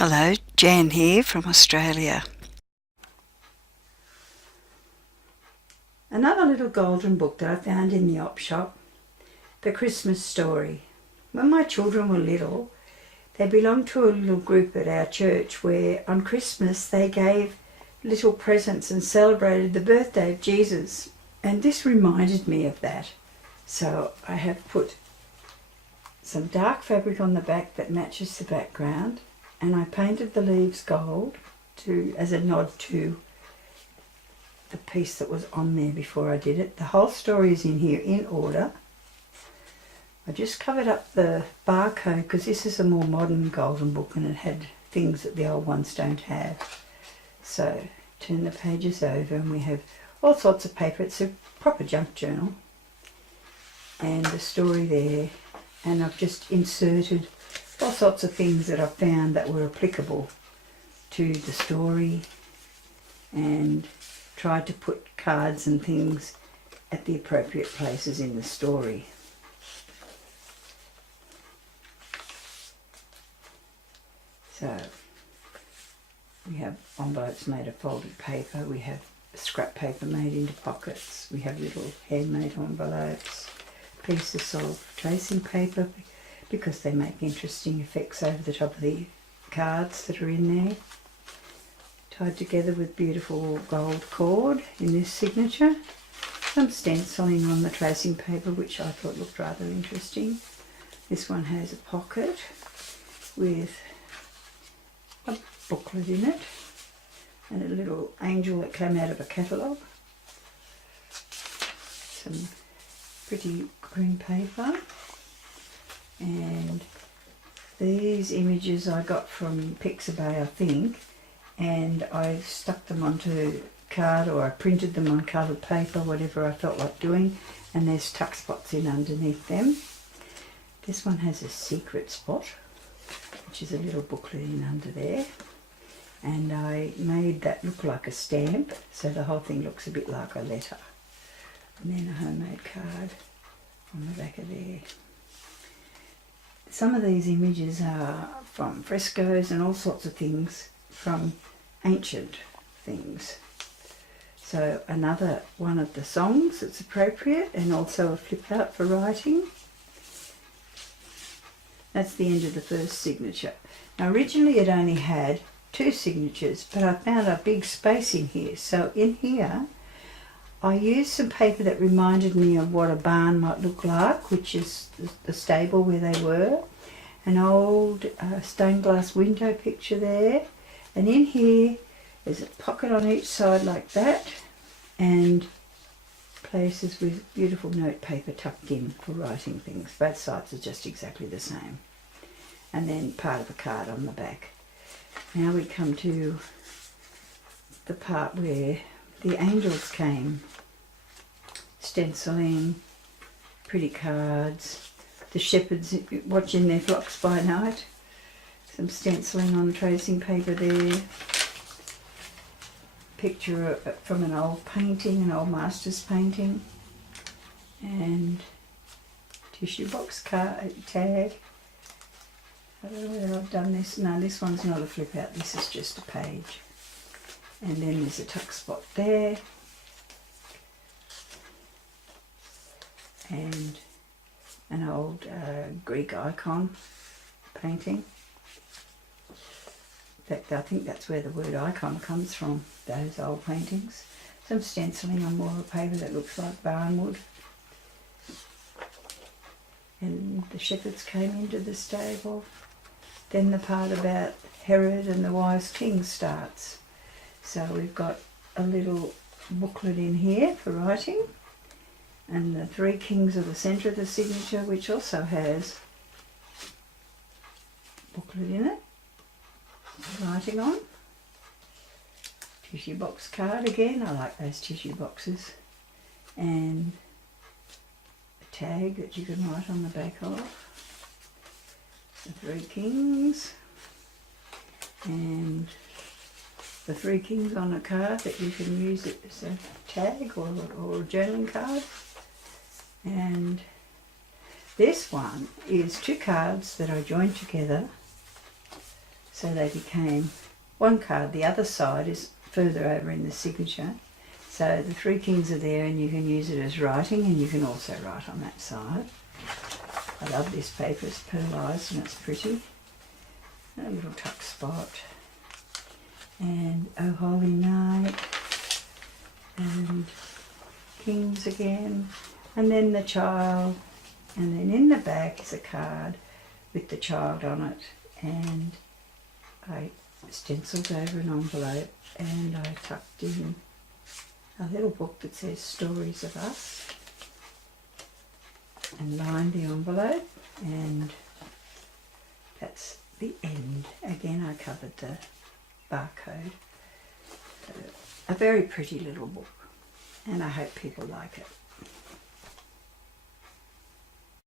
Hello, Jan here from Australia. Another little golden book that I found in the op shop, The Christmas Story. When my children were little, they belonged to a little group at our church where on Christmas they gave little presents and celebrated the birthday of Jesus. And this reminded me of that. So I have put some dark fabric on the back that matches the background, and I painted the leaves gold as a nod to the piece that was on there before I did it. The whole story is in here in order. I just covered up the barcode because this is a more modern golden book and it had things that the old ones don't have. So turn the pages over and we have all sorts of paper. It's a proper junk journal and the story there, and I've just inserted all sorts of things that I've found that were applicable to the story and tried to put cards and things at the appropriate places in the story. So we have envelopes made of folded paper, we have scrap paper made into pockets, we have little handmade envelopes, pieces of tracing paper because they make interesting effects over the top of the cards that are in there, tied together with beautiful gold cord in this signature, some stenciling on the tracing paper which I thought looked rather interesting. This one has a pocket with a booklet in it and a little angel that came out of a catalogue, some pretty green paper, and these images I got from Pixabay I think, and I stuck them onto card or I printed them on coloured paper, whatever I felt like doing, and there's tuck spots in underneath them. This one has a secret spot which is a little booklet in under there, and I made that look like a stamp so the whole thing looks a bit like a letter, and then a homemade card on the back of there. Some of these images are from frescoes and all sorts of things from ancient things. So another one of the songs that's appropriate, and also a flip out for writing. That's the end of the first signature. Now originally it only had 2 signatures, but I found a big space in here. So in here I used some paper that reminded me of what a barn might look like, which is the stable where they were. An old stained glass window picture there. And in here there's a pocket on each side like that, and places with beautiful note paper tucked in for writing things. Both sides are just exactly the same. And then part of a card on the back. Now we come to the part where the angels came. Stenciling, pretty cards, the shepherds watching their flocks by night, some stenciling on tracing paper there, picture from an old painting, an old master's painting, and tissue box card tag. I don't know whether I've done this. No, this one's not a flip out, this is just a page. And then there's a tuck spot there, and an old Greek icon painting. In fact, I think that's where the word icon comes from, those old paintings. Some stenciling on more of a paper that looks like barnwood. And the shepherds came into the stable. Then the part about Herod and the wise king starts. So we've got a little booklet in here for writing, and the 3 kings are the centre of the signature, which also has a booklet in it, writing on. Tissue box card again, I like those tissue boxes, and a tag that you can write on the back of. The 3 kings, and the 3 kings on a card that you can use it as a tag or a journaling card. And this one is 2 cards that I joined together So they became one card. The other side is further over in the signature. So the three kings are there, and you can use it as writing, and you can also write on that side. I love this paper, it's pearlised and it's pretty. A little tuck spot. And Oh Holy Night. And Kings again. And then the child. And then in the back is a card with the child on it. And I stenciled over an envelope, and I tucked in a little book that says Stories of Us, and lined the envelope, and that's the end. Again, I covered the barcode. A very pretty little book, and I hope people like it.